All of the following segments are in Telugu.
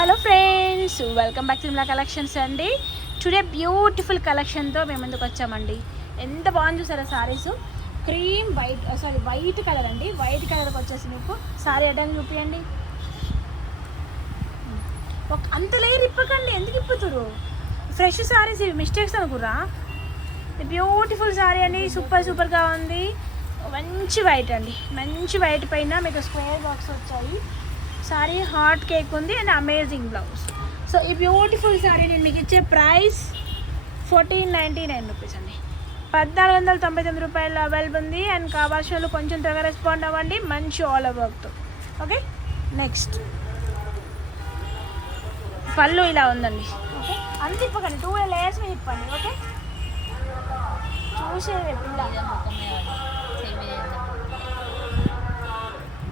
Hello friends, welcome back to Nirmala collections అండి. టుడే బ్యూటిఫుల్ కలెక్షన్తో మేము ముందుకు వచ్చామండి. ఎంత బాగుంది చూసారా saris. Cream white white colour అండి. వైట్ కలర్కి వచ్చేసి మీకు సారీ అడ్డానికి చూపించండి. అంత లేరు ఇప్పకండి, ఎందుకు ఇప్పుతురు? ఫ్రెష్ సారీస్ ఇవి, మిస్టేక్స్ అనుకురా. బ్యూటిఫుల్ సారీ అండి, సూపర్గా ఉంది. మంచి వైట్ అండి, మంచి వైట్ పైన మీకు స్క్వేర్ బాక్స్ వచ్చాయి. సారీ హాట్ కేక్ ఉంది అండ్ అమేజింగ్ బ్లౌజ్. సో ఈ బ్యూటిఫుల్ సారీ నేను మీకు ఇచ్చే ప్రైస్ 1499 రూపీస్ అండి. 1499 రూపాయలు అవైలబుల్ ఉంది. అండ్ కావాల్సిన వాళ్ళు కొంచెం త్వరగా రెస్పాండ్ అవ్వండి, మంచి ఆల్ ఓవర్ వర్క్తో. ఓకే, నెక్స్ట్ పళ్ళు ఇలా ఉందండి. ఓకే, అంత ఇప్పకండి, 2 లేయర్స్ మీద ఇప్పండి. ఓకే, చూసేది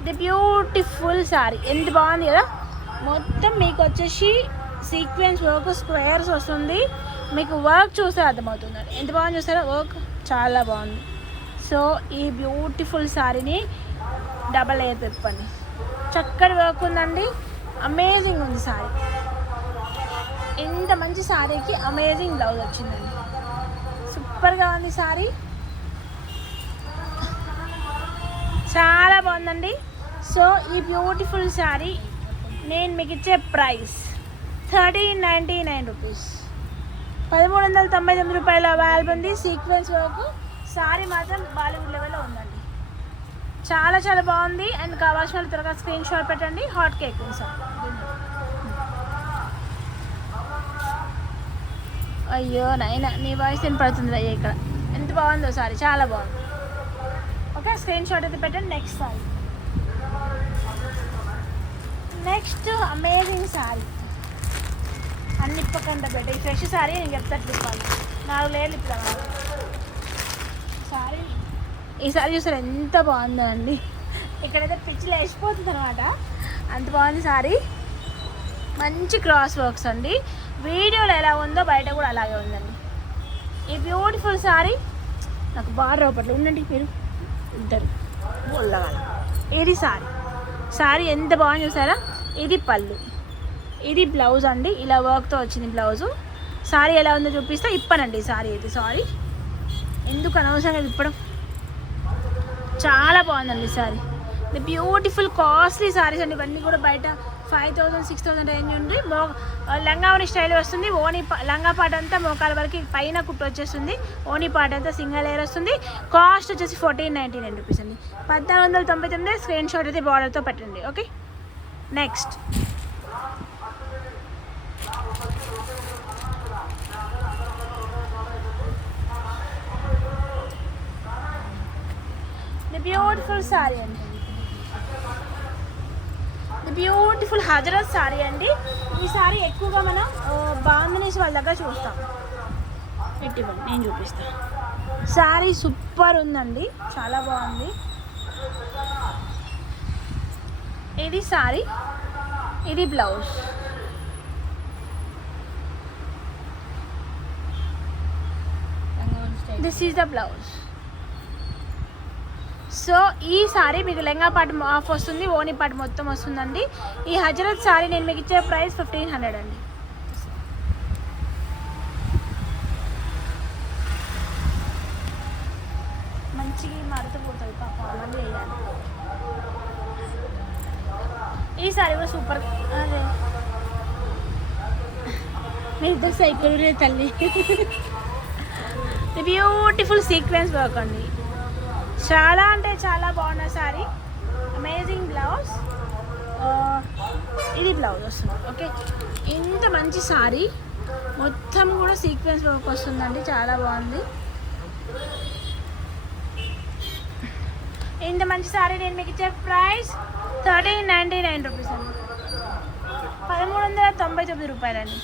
ది బ్యూటిఫుల్ సారీ ఎంత బాగుంది కదా. మొత్తం మీకు వచ్చేసి సీక్వెన్స్ వర్క్, స్క్వేర్స్ వస్తుంది. మీకు వర్క్ చూస్తే అర్థమవుతుందండి ఎంత బాగుంది. చూస్తారా, వర్క్ చాలా బాగుంది. సో ఈ బ్యూటిఫుల్ సారీని డబల్ లేయర్ తిప్పండి. చక్కటి వర్క్ ఉందండి, అమేజింగ్ ఉంది సారీ. ఇంత మంచి సారీకి అమేజింగ్ బ్లౌజ్ వచ్చిందండి, సూపర్గా ఉంది సారీ, చాలా బాగుందండి. సో ఈ బ్యూటిఫుల్ శారీ నేను మీకు ఇచ్చే ప్రైస్ 1399 రూపీస్. 1399 రూపాయలు అవైలబుల్ ఉంది. సీక్వెన్స్ వరకు శారీ మాత్రం బాలీవుడ్ లెవెల్లో ఉందండి, చాలా బాగుంది. అండ్ కావాల్సిన వాళ్ళు త్వరగా స్క్రీన్ షాట్ పెట్టండి. హాట్ కేక్ ఉంది సార్. అయ్యో నైనా, నీ వాయిస్ వినపడుతుంది అయ్యా ఇక్కడ. ఎంత బాగుందో సారీ, చాలా బాగుంది. ఓకే, స్క్రీన్ షాట్ అయితే పెట్టండి. Next sorry, next amazing sorry. అన్ని ఇప్పకంట పెట్ట ఈ ఫ్రెష్ సారీ నేను చెప్తాను. ఇవ్వాలి 4 లేయర్లు ఇప్పుడా సారీ. ఈ సారీ చూసారు ఎంత బాగుందో అండి. ఇక్కడైతే పిచ్చిలో వేసిపోతుంది అనమాట, అంత బాగుంది సారీ. మంచి క్రాస్ వర్క్స్ అండి. వీడియోలో ఎలా ఉందో బయట కూడా అలాగే ఉందండి. ఈ బ్యూటిఫుల్ సారీ నాకు బాగా రాపట్లు ఉండండి మీరు ఇద్దరు బొల్లగాలి. ఇది సారీ ఎంత బాగుంది చూసారా. ఇది పళ్ళు, ఇది బ్లౌజ్ అండి. ఇలా వర్క్తో వచ్చింది బ్లౌజు. సారీ ఎలా ఉందో చూపిస్తే ఇప్పనండి సారీ అయితే. సారీ ఎందుకు అనవసరంగా ఇప్పడం. చాలా బాగుందండి సారీ. ఇది బ్యూటిఫుల్ కాస్ట్లీ సారీస్ అండి. ఇవన్నీ కూడా బయట 5000 6000 రేంజ్ ఉంది. లంగావని స్టైల్ వస్తుంది. ఓనీ లంగా పాట అంతా మోకాల వరకు పైన కుట్టు వచ్చేస్తుంది. ఓనీ పాట అంతా సింగిల్ లేయర్ వస్తుంది. కాస్ట్ వచ్చేసి 1499 రూపీస్ అండి. 1499. స్క్రీన్ షాట్ అయితే బార్డర్తో పెట్టండి. Okay, next the beautiful sorry అండి. బ్యూటిఫుల్ హజరత్ సారీ అండి. ఈ సారీ ఎక్కువగా మనం బాంధనీస్ వాళ్ళ దగ్గర చూస్తాం. పెట్టివ్వండి, నేను చూపిస్తాను. సారీ సూపర్ ఉందండి, చాలా బాగుంది. ఇది సారీ, ఇది blouse. This is the blouse. So ఈ సారీ మీకు లెంగా పాటు ఆఫ్ వస్తుంది, ఓనీ పాటు మొత్తం వస్తుందండి. ఈ హజరత్ సారీ నేను మీకు ఇచ్చే ప్రైస్ 1500 అండి. మంచిగా మడతపోతుంది పాప, మళ్ళీ వేయాలి. ఈ సారీ కూడా సూపర్. అదే మీ ఇద్దరు సైకిల్ తల్లి. బ్యూటిఫుల్ సీక్వెన్స్ వర్క్ అండి, చాలా అంటే చాలా బాగున్న సారీ. అమేజింగ్ బ్లౌజ్, ఇది బ్లౌజ్ వస్తుంది. ఓకే, ఇంత మంచి సారీ మొత్తం కూడా సీక్వెన్స్ వర్క్ వస్తుందండి, చాలా బాగుంది. ఇంత మంచి సారీ నేను మీకు ఇచ్చే ప్రైస్ 1399 రూపీస్ అండి. 1399 రూపాయలండి.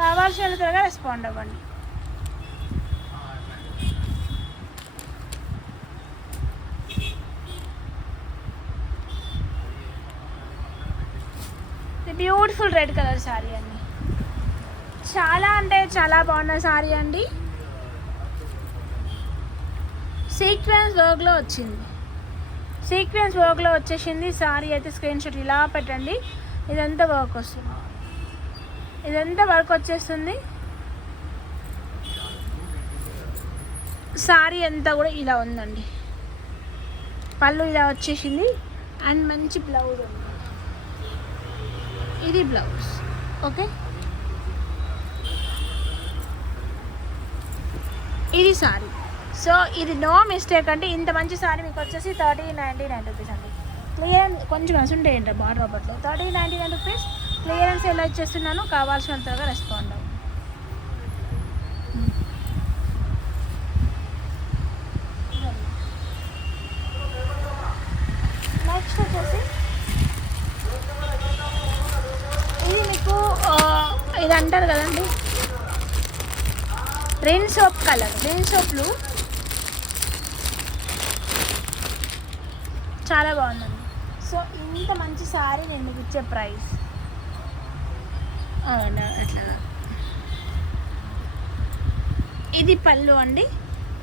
కావాల్సిన త్వరగా రెస్పాండ్ అవ్వండి. బ్యూటిఫుల్ రెడ్ కలర్ సారీ అండి, చాలా అంటే చాలా బాగున్న సారీ అండి. సీక్వెన్స్ వర్క్లో వచ్చింది. సీక్వెన్స్ వర్క్లో వచ్చేసింది సారీ అయితే. స్క్రీన్ షాట్ ఇలా పెట్టండి, ఇదంతా వర్క్ వస్తుంది. ఇదంతా వర్క్ వచ్చేస్తుంది. సారీ అంతా కూడా ఇలా ఉందండి. పళ్ళు ఇలా వచ్చేసింది అండ్ మంచి బ్లౌజ్ ఉంది. ఇది బ్లౌజ్. ఓకే, ఇది సారీ. సో ఇది నో మిస్టేక్ అండి. ఇంత మంచి సారీ మీకు వచ్చేసి 1399 రూపీస్ అండి. క్లియరెన్స్ కొంచెం అసుంటేయండి బార్డర్ అప్పట్లో 1399 రూపీస్ క్లియరెన్స్ ఎలా ఇచ్చేస్తున్నాను. కావాల్సినంతగా రెస్పాండ్ అవ్వండి. నెక్స్ట్ వచ్చేసి ఇది మీకు ఇది అంటారు కదండి rain soap colour. Rain soap blue చాలా బాగుందండి. సో ఇంత మంచి సారీ నేను మీకు ఇచ్చే ప్రైస్ అట్లా. ఇది పళ్ళు అండి.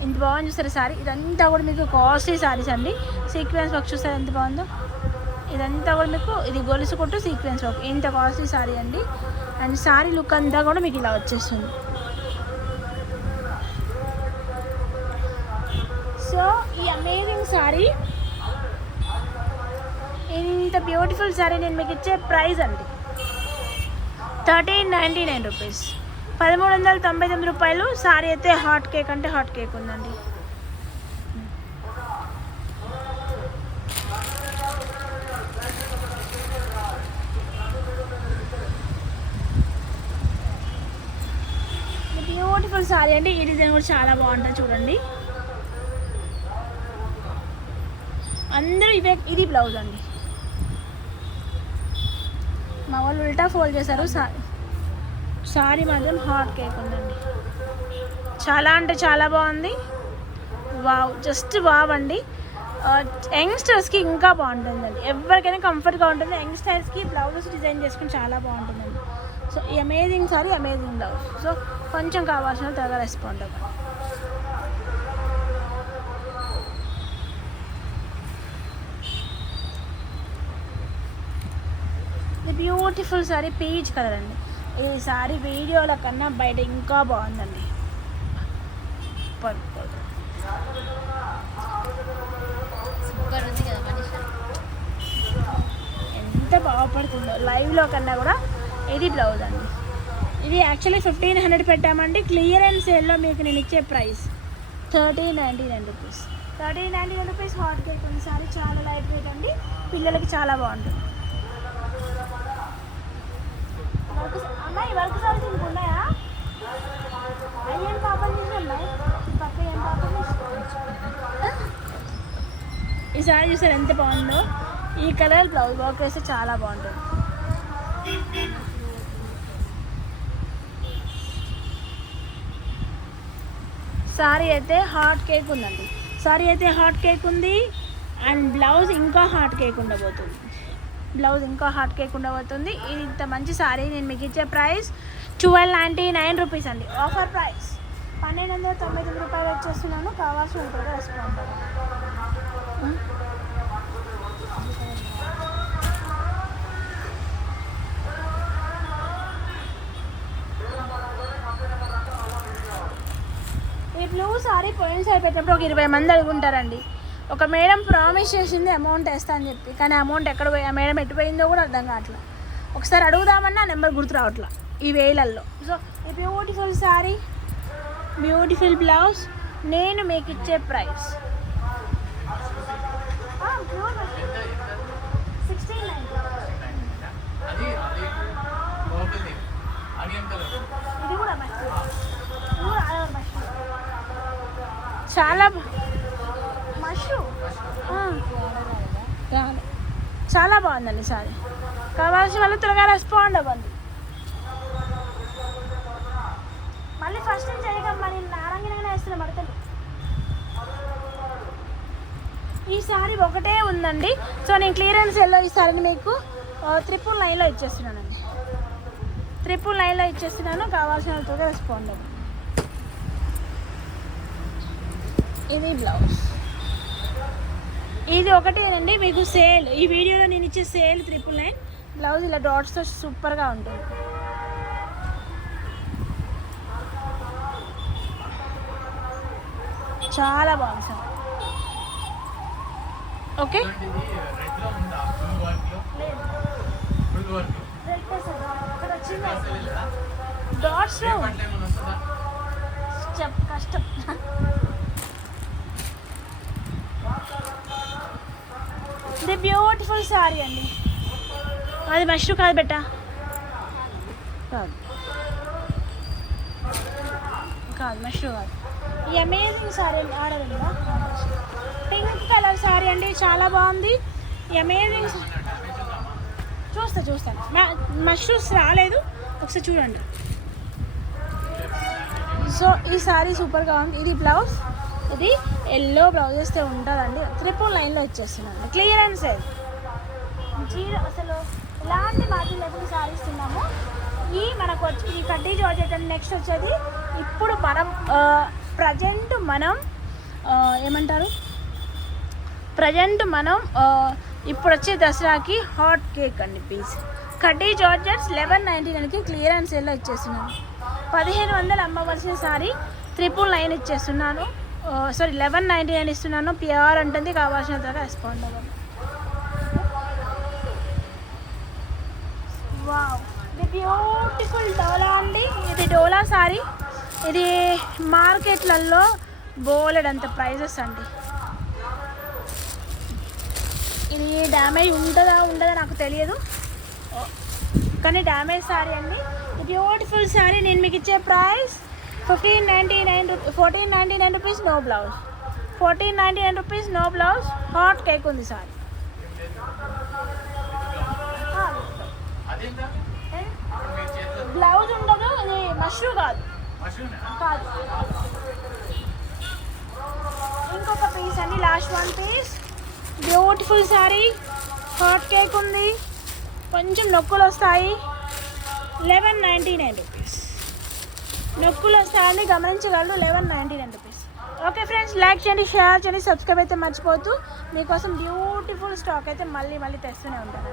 ఇంత బాగుంది చూసారు సారీ. ఇదంతా కూడా మీకు కాస్ట్లీ సారీస్ అండి. సీక్వెన్స్ వర్క్ చూసారు ఎంత బాగుందో. ఇదంతా కూడా మీకు ఇది గొలుసు కొట్టు సీక్వెన్స్ వర్క్. ఇంత కాస్ట్లీ సారీ అండి. అండ్ సారీ లుక్ అంతా కూడా మీకు ఇలా వచ్చేస్తుంది. సో ఈ అమేజింగ్ సారీ, ఇంత బ్యూటిఫుల్ సారీ నేను మీకు ఇచ్చే ప్రైస్ అండి 1399 రూపీస్, 1399 రూపాయలు. సారీ అయితే హాట్ కేక్ అంటే హాట్ కేక్ ఉందండి. బ్యూటిఫుల్ సారీ అండి. ఈ డిజైన్ కూడా చాలా బాగుంటుంది చూడండి. అందరూ ఇవే. ఇది బ్లౌజ్ అండి. మా వాళ్ళు ఉల్టా ఫోల్డ్ చేశారు. సారీ మాత్రం హాట్ కేక్ ఉందండి. చాలా అంటే చాలా బాగుంది. వావ్, జస్ట్ వావ్ అండి. యంగ్స్టర్స్కి ఇంకా బాగుంటుందండి. ఎవరికైనా కంఫర్ట్గా ఉంటుంది. యంగ్స్టర్స్కి బ్లౌజెస్ డిజైన్ చేసుకుని చాలా బాగుంటుందండి. సో ఈ amazing sorry, amazing blouse. So కొంచెం కావాల్సిన త్వరగా రెస్పాండ్ అవ్వండి. బ్యూటిఫుల్ సారీ పీచ్ కలర్ అండి. ఈ సారీ వీడియోల కన్నా బయట ఇంకా బాగుందండి. సూపర్ ఉంది కదా మనీషా, ఎంత బాగుపడుతుందో లైవ్లో కన్నా కూడా. ఇది బ్లౌజ్ అండి. ఇది యాక్చువల్లీ 1500 పెట్టామండి. క్లియరెన్స్ సేల్లో మీకు నేను ఇచ్చే price 1399 rupees. 1399 rupees hot cake ఉంది. సారీ చాలా లైట్ వెయిట్ అండి. పిల్లలకి చాలా బాగుంటుంది. అమ్మాయి వర్క్ సారీస్ ఇంక ఉన్నాయా? అయ్యేం పాపం చేసి ఉన్నాయి పక్క ఏం పాపం. ఈ సారీ చూసారు ఎంత బాగుందో. ఈ కలర్ బ్లౌజ్ వర్క్ వేస్తే చాలా బాగుంటుంది. సారీ అయితే హాట్ కేక్ ఉందండి. సారీ అయితే హాట్ కేక్ ఉంది. అండ్ బ్లౌజ్ ఇంకా హాట్ కేక్ ఉండబోతుంది. బ్లౌజ్ ఇంకా హాట్ కేక్ ఉండబోతుంది. ఇది ఇంత మంచి సారీ నేను మీకు ఇచ్చే ప్రైస్ 1299 రూపీస్ అండి. ఆఫర్ ప్రైస్ 1299 రూపాయలు వచ్చేస్తున్నాను. కావాల్సిన ఉంటుందో రెస్పాండ్ అవ్వండి. ఈ బ్లూ సారీ పోయినసారి పెట్టినప్పుడు ఒక 20 మంది అడుగుంటారండి. ఒక మేడం ప్రామిస్ చేసింది అమౌంట్ వేస్తా అని చెప్పి, కానీ అమౌంట్ ఎక్కడ పోయి ఆ మేడం ఎట్టుపోయిందో కూడా అర్థం కావట్లా. ఒకసారి అడుగుదామన్నా నెంబర్ గుర్తు రావట్లా ఈ వేలల్లో. సో ఈ బ్యూటిఫుల్ సారీ, బ్యూటిఫుల్ బ్లౌజ్ నేను మీకు ఇచ్చే ప్రైస్ 1690. ఇది కూడా చాలా చాలా బాగుందండి సారీ. కావాల్సిన వాళ్ళు త్వరగా రెస్పాండ్ అవ్వండి. మళ్ళీ ఫస్ట్ నుంచి చేయగమ్మా, నేను నారంగినగానే వేస్తున్నా మడతలు. ఈ సారీ ఒకటే ఉందండి. సో నేను క్లియరెన్స్ ఎల్లో ఈ సారీని మీకు 999లో ఇచ్చేస్తున్నానండి. 999లో ఇచ్చేస్తున్నాను. కావాల్సిన వాళ్ళతో రెస్పాండ్ అవ్వండి. ఇది బ్లౌజ్. ఇది ఒకటేనండి మీకు సేల్. ఈ వీడియోలో నేను ఇచ్చే సేల్ 999. బ్లౌజ్ ఇలా డాట్స్తో సూపర్గా ఉంటుంది. చాలా బాగుంది సార్. ఓకే డాట్స్ కష్టం. ఇది బ్యూటిఫుల్ సారీ అండి. అది మష్రూ కాదు బెట్ట, కాదు కాదు మష్రూ కాదు. ఈ అమేజింగ్ సారీ ఆడదు కదా, పింక్ కలర్ సారీ అండి, చాలా బాగుంది. ఈ అమేజింగ్ చూస్తాను. మష్రూమ్స్ రాలేదు, ఒకసారి చూడండి. సో ఈ సారీ సూపర్గా ఉంది. ఇది బ్లౌజ్, ఇది ఎల్లో బ్లౌజ్ వేస్తే ఉంటుందండి. 3 లైన్లో ఇచ్చేస్తున్నాను, క్లియర్ అండ్ సేల్. అసలు ఎలాంటి మార్జిన్ లేకుండా సారీ ఇస్తున్నాము. ఈ మనకు వచ్చి ఈ కడ్డీ జార్జెట్ అండి. నెక్స్ట్ వచ్చేది ఇప్పుడు మనం ప్రజెంట్ మనం ఇప్పుడు వచ్చే దసరాకి హాట్ కేక్ అండి పీస్. కడ్డీ జార్జెట్స్ 1199కి క్లియర్ అండ్ సేల్లో ఇచ్చేస్తున్నాను. 1500 అమ్మవలసిన సారీ 999 ఇచ్చేస్తున్నాను. సారీ 1199 ఇస్తున్నాను. ప్యూర్ ఉంటుంది, కావాల్సిన ధర రెస్పాండ్ అవ్వండి. వావ్, ఇది బ్యూటిఫుల్ డోలా అండి. ఇది డోలా సారీ. ఇది మార్కెట్లలో బోలెడంత ప్రైజెస్ అండి. ఇది డ్యామేజ్ ఉండదా నాకు తెలియదు, కానీ డ్యామేజ్ సారీ అండి. ఈ బ్యూటిఫుల్ సారీ నేను మీకు ఇచ్చే price 1499 rupees, no blouse. 1499 rupees, no blouse. Hot cake ఉంది సారీ. బ్లౌజ్ ఉండదు, ఇది మష్రూ కాదు. ఇంకొక పీస్ అండి, last 1 piece. Beautiful sari, hot cake ఉంది, కొంచెం నొక్కులు వస్తాయి. 1199 రూపీస్. నొక్కులు వస్తాయని గమనించగలరు. 1199 రూపీస్. ఓకే ఫ్రెండ్స్, లైక్ చేయండి, షేర్ చేయండి, సబ్స్క్రైబ్ అయితే మర్చిపోవద్దు. మీకోసం బ్యూటిఫుల్ స్టాక్ అయితే మళ్ళీ తెస్తూనే ఉంటాను.